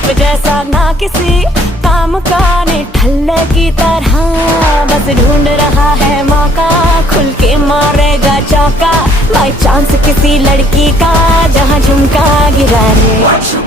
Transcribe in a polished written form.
धूप जैसा ना किसी काम का, निठल्ले की तरह बस ढूंढ रहा है मौका, खुल के मारेगा चौका बाई चांस किसी लड़की का जहाँ झुमका गिरा रे।